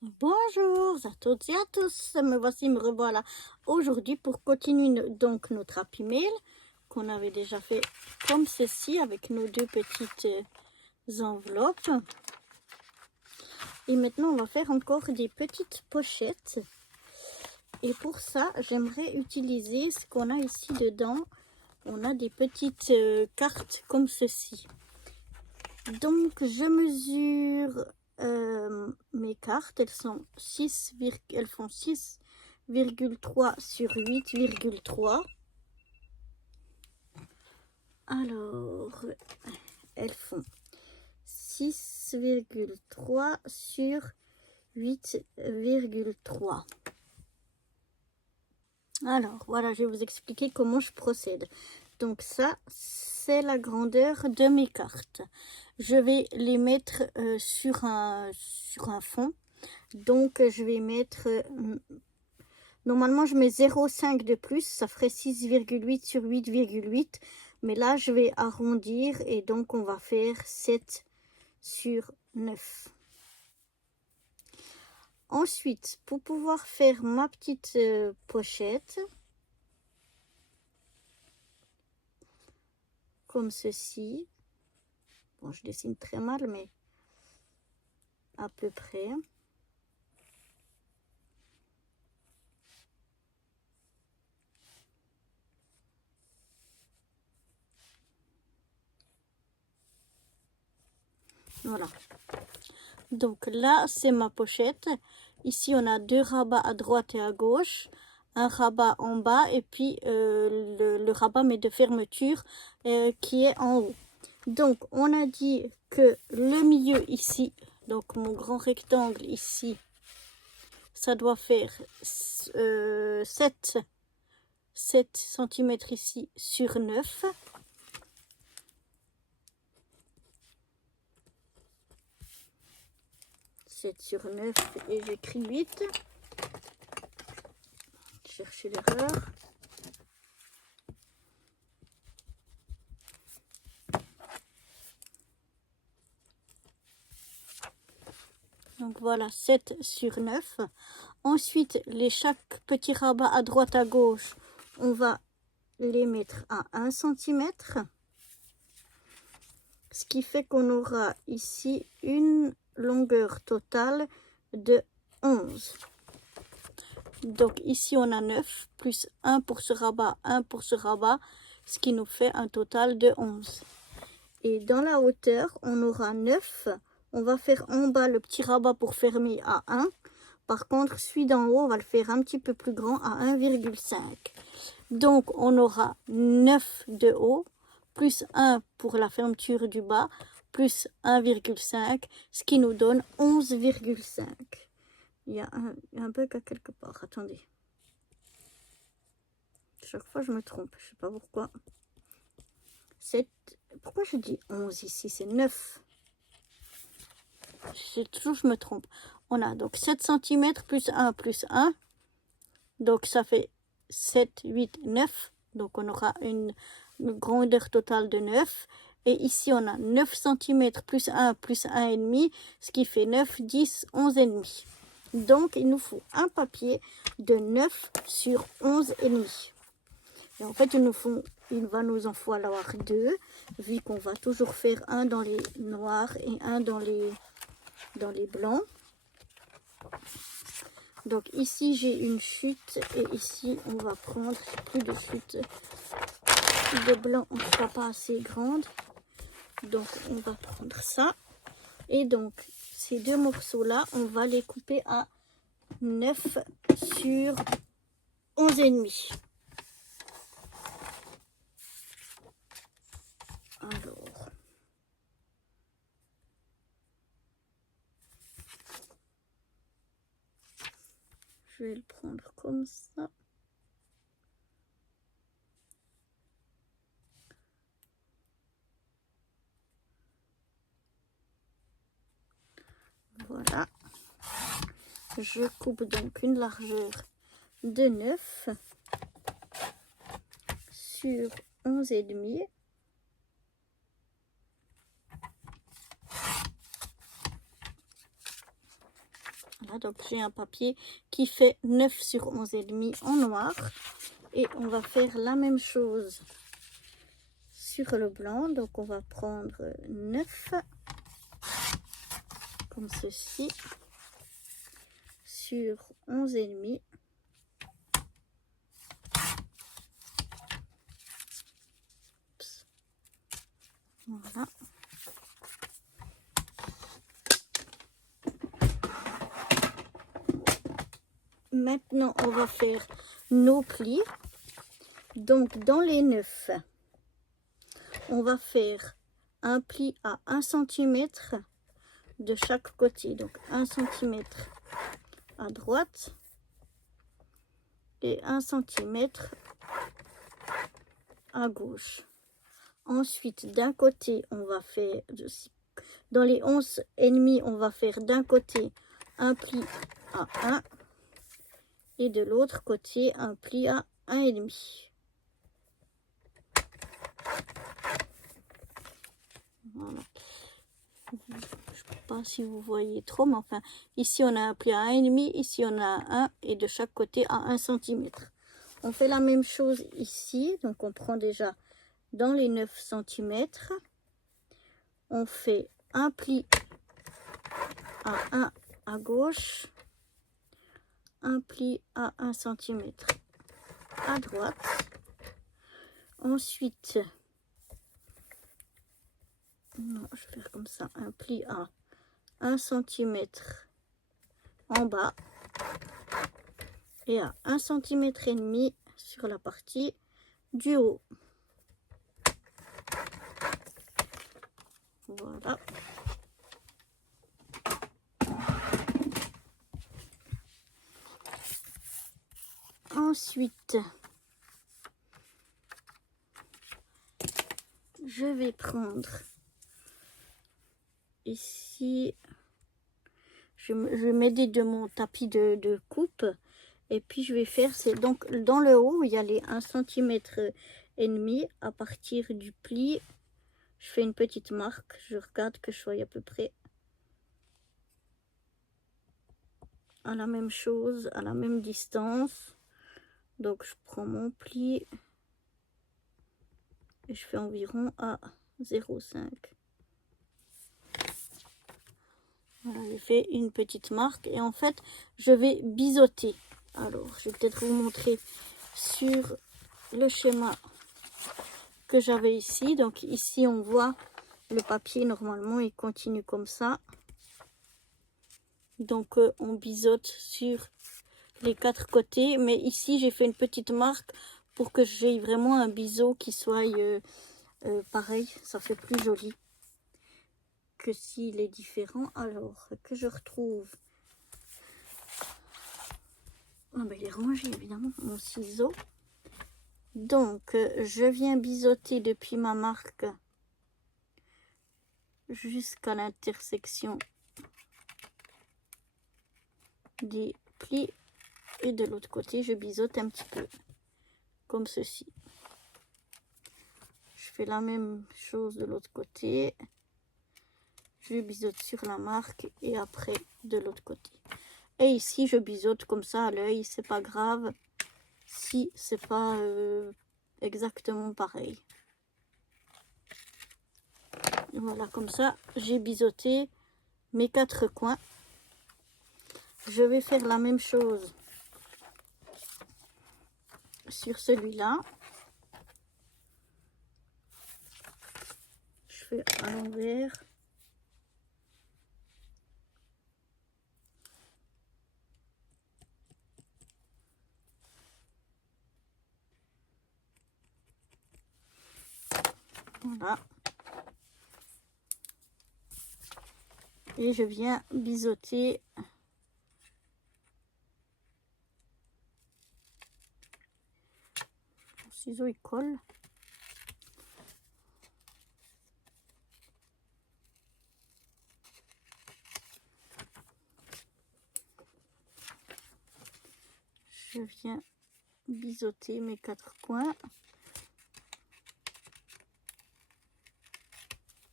Bonjour à toutes et à tous, me revoilà aujourd'hui pour continuer donc notre Happy Mail qu'on avait déjà fait comme ceci avec nos deux petites enveloppes. Et maintenant on va faire encore des petites pochettes. Et pour ça j'aimerais utiliser ce qu'on a ici dedans. On a des petites cartes comme ceci. Donc je mesure mes cartes, elles font 6,3 sur 8,3. Alors, elles font 6,3 sur 8,3. Alors, voilà, je vais vous expliquer comment je procède. Donc ça, c'est la grandeur de mes cartes. Je vais les mettre sur un fond. Donc, je vais mettre... normalement, je mets 0,5 de plus. Ça ferait 6,8 sur 8,8. Mais là, je vais arrondir. Et donc, on va faire 7 sur 9. Ensuite, pour pouvoir faire ma petite pochette... comme ceci. Bon, je dessine très mal, mais à peu près. Voilà. Donc là, c'est ma pochette. Ici, on a deux rabats à droite et à gauche. Un rabat en bas et puis le rabat mais de fermeture qui est en haut. Donc, on a dit que le milieu ici, donc mon grand rectangle ici, ça doit faire 7 cm ici sur 9. Sur 9 et j'écris 8. Chercher l'erreur. Donc voilà, 7 sur 9. Ensuite, chaque petit rabat à droite à gauche, on va les mettre à 1 cm. Ce qui fait qu'on aura ici une longueur totale de 11. Donc ici, on a 9 plus 1 pour ce rabat, 1 pour ce rabat, ce qui nous fait un total de 11. Et dans la hauteur, on aura 9. On va faire en bas le petit rabat pour fermer à 1. Par contre, celui d'en haut, on va le faire un petit peu plus grand à 1,5. Donc, on aura 9 de haut, plus 1 pour la fermeture du bas, plus 1,5, ce qui nous donne 11,5. Il y a un bug à quelque part. Attendez. Chaque fois, je me trompe. Je ne sais pas pourquoi. Pourquoi je dis 11 ici? C'est 9. Je me trompe. On a donc 7 cm plus 1 plus 1. Donc ça fait 7, 8, 9. Donc on aura une grandeur totale de 9. Et ici on a 9 cm plus 1 plus 1,5. Ce qui fait 9, 10, 11,5. Donc il nous faut un papier de 9 sur 11,5. Et en fait il va nous en falloir 2. Vu qu'on va toujours faire un dans les noirs et un dans les blancs. Donc ici j'ai une chute et ici on va prendre plus de chute de blanc, on ne sera pas assez grande, donc on va prendre ça. Et donc ces deux morceaux là on va les couper à 9 sur 11,5. Alors je vais le prendre comme ça. Voilà. Je coupe donc une largeur de 9 sur 11,5. Voilà, donc j'ai un papier qui fait 9 sur 11 et demi en noir. Et on va faire la même chose sur le blanc. Donc on va prendre 9 comme ceci sur 11 et demi. Voilà. Maintenant, on va faire nos plis. Donc, dans les 9, on va faire un pli à 1 cm de chaque côté. Donc, 1 cm à droite et 1 cm à gauche. Ensuite, d'un côté, on va faire, dans les 11 et demi, on va faire d'un côté un pli à 1 et de l'autre côté un pli à 1 et demi. Voilà. Je ne sais pas si vous voyez trop, mais enfin, ici on a un pli à 1 et demi, ici on a un et de chaque côté à 1 cm. On fait la même chose ici, donc on prend déjà dans les 9 cm, on fait un pli à 1 à gauche, un pli à 1 cm à droite. Ensuite, non, je vais faire comme ça, un pli à 1 cm en bas et à 1 cm et demi sur la partie du haut. Voilà. Ensuite, je vais prendre ici, je vais m'aider de mon tapis de coupe et puis je vais faire, c'est donc dans le haut, il y a les 1 cm et demi à partir du pli. Je fais une petite marque, je regarde que je sois à peu près à la même chose, à la même distance. Donc je prends mon pli et je fais environ à 0,5. Voilà, j'ai fait une petite marque et en fait je vais biseauter. Alors je vais peut-être vous montrer sur le schéma que j'avais ici. Donc ici on voit le papier, normalement il continue comme ça. Donc on biseaute sur les 4 côtés, mais ici j'ai fait une petite marque pour que j'ai vraiment un biseau qui soit pareil. Ça fait plus joli que s'il est différent. Alors que je retrouve, ah ben, il est rangé évidemment, mon ciseau. Donc je viens biseauter depuis ma marque jusqu'à l'intersection des plis et de l'autre côté je biseaute un petit peu comme ceci. Je fais la même chose de l'autre côté, je biseaute sur la marque et après de l'autre côté. Et ici je biseaute comme ça à l'œil, c'est pas grave si c'est pas exactement pareil. Voilà, comme ça j'ai biseauté mes 4 coins. Je vais faire la même chose sur celui-là. Je fais à l'envers. Voilà. Et je viens biseauter le ciseau, il colle. Je viens biseauter mes 4 coins.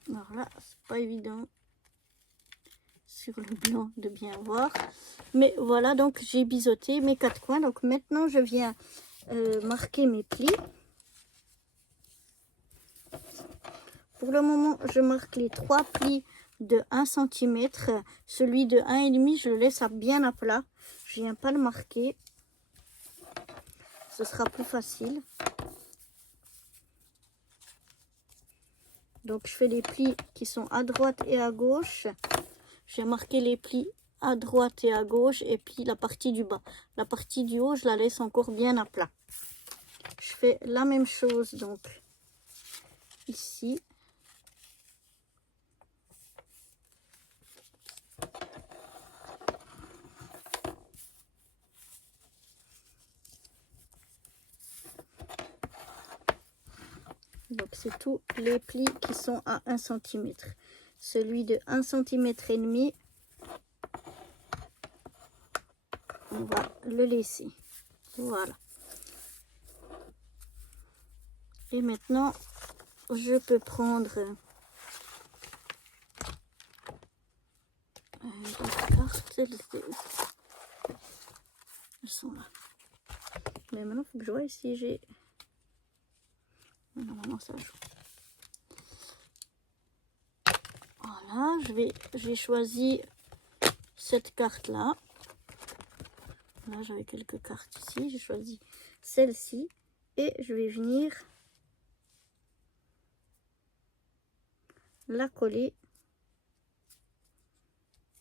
Alors là, c'est pas évident. sur le blanc de bien voir. Mais voilà, donc j'ai biseauté mes 4 coins. Donc maintenant, je viens marquer mes plis. Pour le moment, je marque les 3 plis de 1 cm. Celui de 1,5, je le laisse bien à plat. Je viens pas le marquer. Ce sera plus facile. Donc, je fais les plis qui sont à droite et à gauche. J'ai marqué les plis à droite et à gauche. Et puis, la partie du bas. La partie du haut, je la laisse encore bien à plat. Je fais la même chose, donc, ici. Donc, c'est tous les plis qui sont à 1 cm. Celui de 1 cm et demi, on va le laisser. Voilà. Et maintenant, je peux prendre les cartes. Elles sont là. Mais maintenant, il faut que je vois si j'ai... Normalement, ça joue. Voilà, j'ai choisi cette carte-là. Là, j'avais quelques cartes ici. J'ai choisi celle-ci. Et je vais venir la coller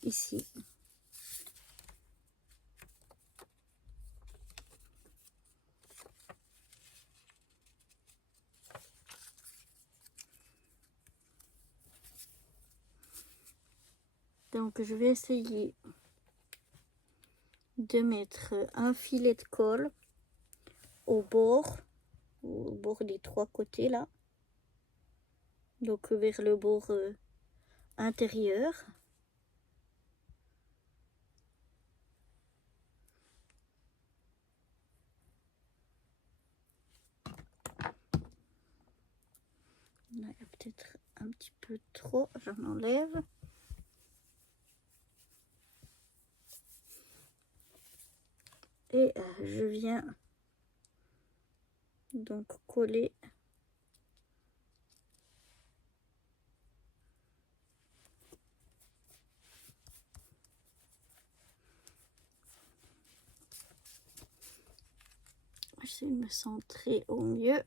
ici. Donc, je vais essayer de mettre un filet de colle au bord des 3 côtés là. Donc, vers le bord intérieur. Là, il y a peut-être un petit peu trop, j'en enlève. Et je viens donc coller j'essaie de me centrer au mieux.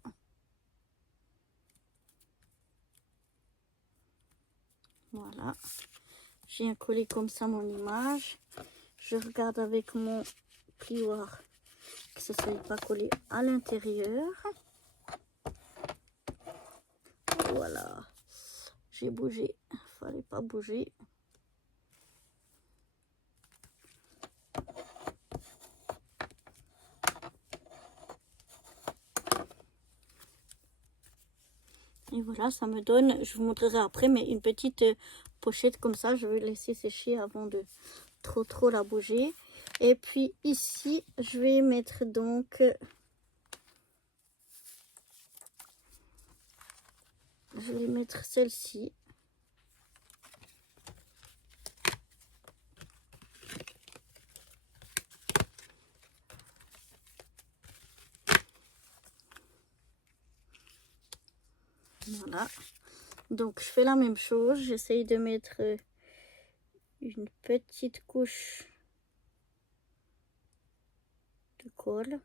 Voilà, je viens coller comme ça mon image. Je regarde avec mon plioir que ça ne soit pas collé à l'intérieur. Voilà, j'ai bougé, fallait pas bouger. Et voilà, ça me donne, je vous montrerai après, mais une petite pochette comme ça. Je vais laisser sécher avant de trop la bouger. Et puis ici, je vais mettre donc... je vais mettre celle-ci. Voilà. Donc, je fais la même chose. J'essaye de mettre une petite couche de colle.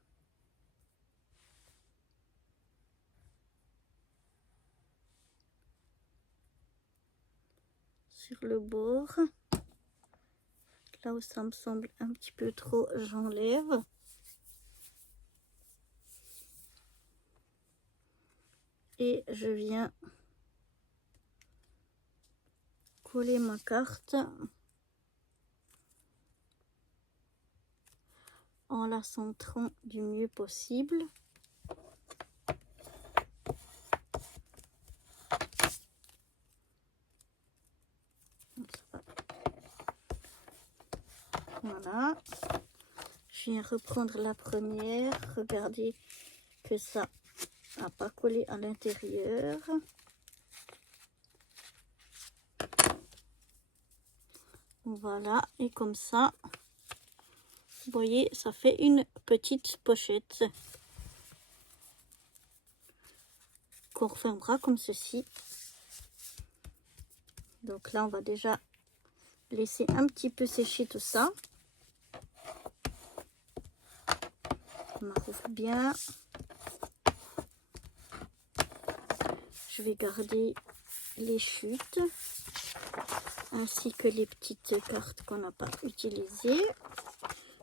Sur le bord. Là où ça me semble un petit peu trop, j'enlève. Et je viens coller ma carte en la centrant du mieux possible. Voilà. Je viens reprendre la première. Regardez que ça n'a pas collé à l'intérieur. Voilà, et comme ça, vous voyez, ça fait une petite pochette qu'on refermera comme ceci. Donc là, on va déjà laisser un petit peu sécher tout ça. On ouvre bien. Je vais garder les chutes ainsi que les petites cartes qu'on n'a pas utilisées.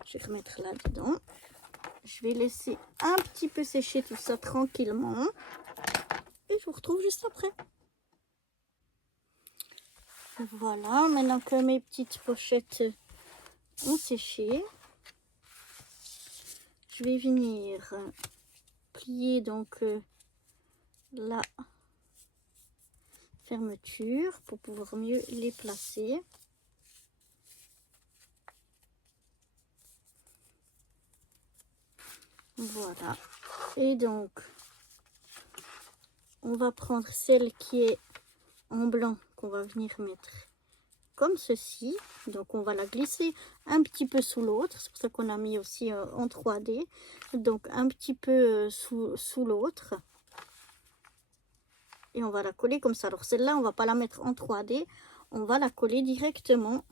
Je vais remettre là-dedans. Je vais laisser un petit peu sécher tout ça tranquillement. Et je vous retrouve juste après. Voilà, maintenant que mes petites pochettes ont séché, je vais venir plier donc la fermeture pour pouvoir mieux les placer. Voilà. Et donc, on va prendre celle qui est en blanc qu'on va venir mettre comme ceci. Donc, on va la glisser un petit peu sous l'autre. C'est pour ça qu'on a mis aussi en 3D. Donc, un petit peu sous l'autre. Et on va la coller comme ça. Alors, celle-là, on va pas la mettre en 3D. On va la coller directement.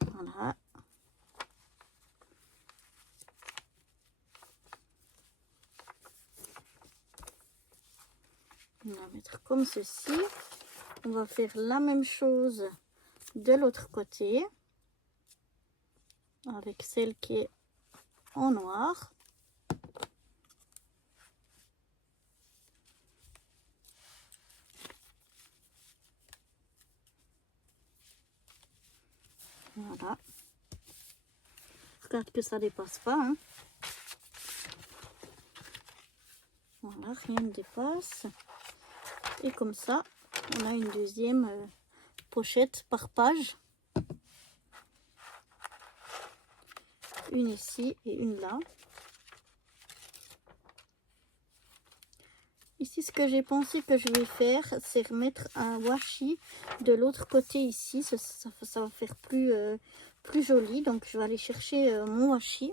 Voilà. On va mettre comme ceci. On va faire la même chose de l'autre côté. Avec celle qui est en noir. Voilà. Regarde que ça dépasse pas. Hein. Voilà, rien ne dépasse. Et comme ça, on a une deuxième pochette par page. Une ici et une là. Ici, ce que j'ai pensé que je vais faire, c'est remettre un washi de l'autre côté ici. Ça va faire plus joli. Donc, je vais aller chercher mon washi.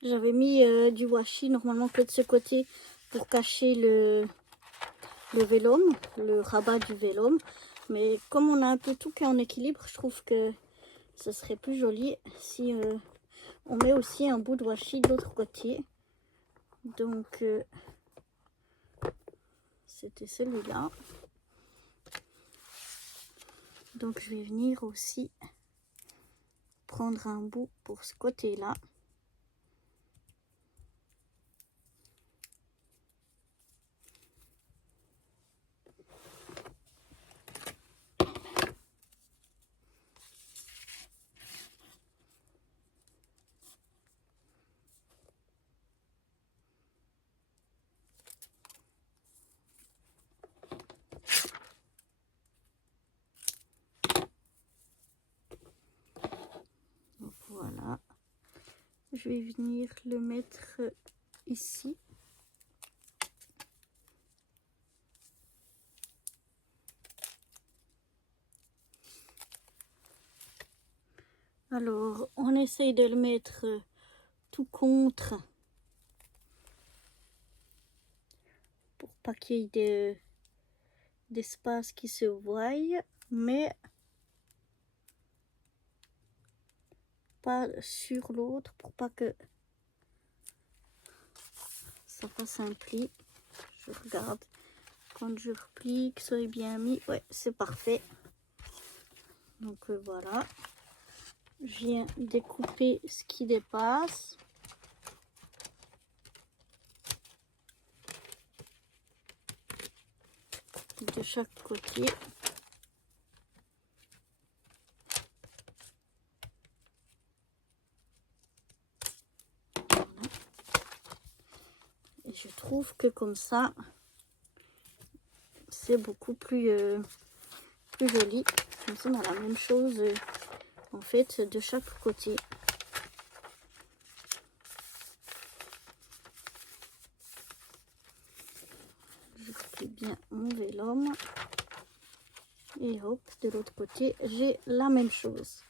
J'avais mis du washi normalement que de ce côté pour cacher le vélum, le rabat du vélum. Mais comme on a un peu tout qui est en équilibre, je trouve que ce serait plus joli si on met aussi un bout de washi de l'autre côté. Donc, c'était celui-là. Donc, je vais venir aussi prendre un bout pour ce côté-là. Donc, voilà. Je vais venir le mettre ici. Alors, on essaye de le mettre tout contre pour pas qu'il y ait d'espace qui se voie, mais pas sur l'autre pour pas que ça fasse un pli. Je regarde quand je replie que ça soit bien mis. Ouais, c'est parfait. Donc voilà. Je viens découper ce qui dépasse. De chaque côté. Voilà. Et je trouve que comme ça, c'est beaucoup plus joli. Comme ça, on a la même chose en fait de chaque côté. enlever l'homme. Et hop, de l'autre côté, j'ai la même chose.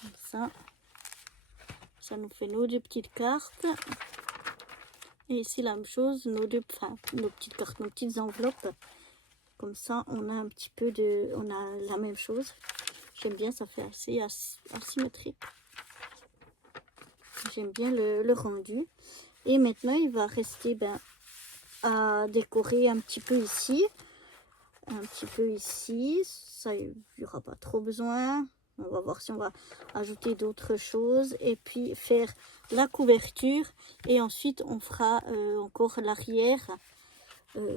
Comme ça. Ça nous fait nos deux petites cartes. Et ici, la même chose, nos petites cartes, nos petites enveloppes. Comme ça, on a un petit peu de... On a la même chose. J'aime bien, ça fait assez asymétrique. J'aime bien le rendu. Et maintenant, il va rester à décorer un petit peu ici. Un petit peu ici. Ça, il n'y aura pas trop besoin. On va voir si on va ajouter d'autres choses. Et puis, faire la couverture. Et ensuite, on fera encore l'arrière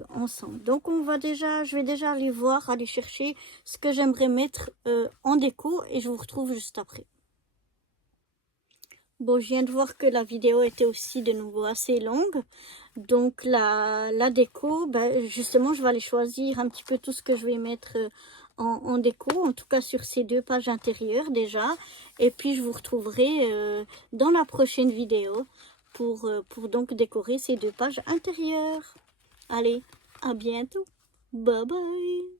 ensemble. Donc, je vais déjà aller voir, aller chercher ce que j'aimerais mettre en déco. Et je vous retrouve juste après. Bon, je viens de voir que la vidéo était aussi de nouveau assez longue. Donc, la déco, justement, je vais aller choisir un petit peu tout ce que je vais mettre en déco. En tout cas, sur ces 2 pages intérieures déjà. Et puis, je vous retrouverai dans la prochaine vidéo pour donc décorer ces 2 pages intérieures. Allez, à bientôt. Bye bye.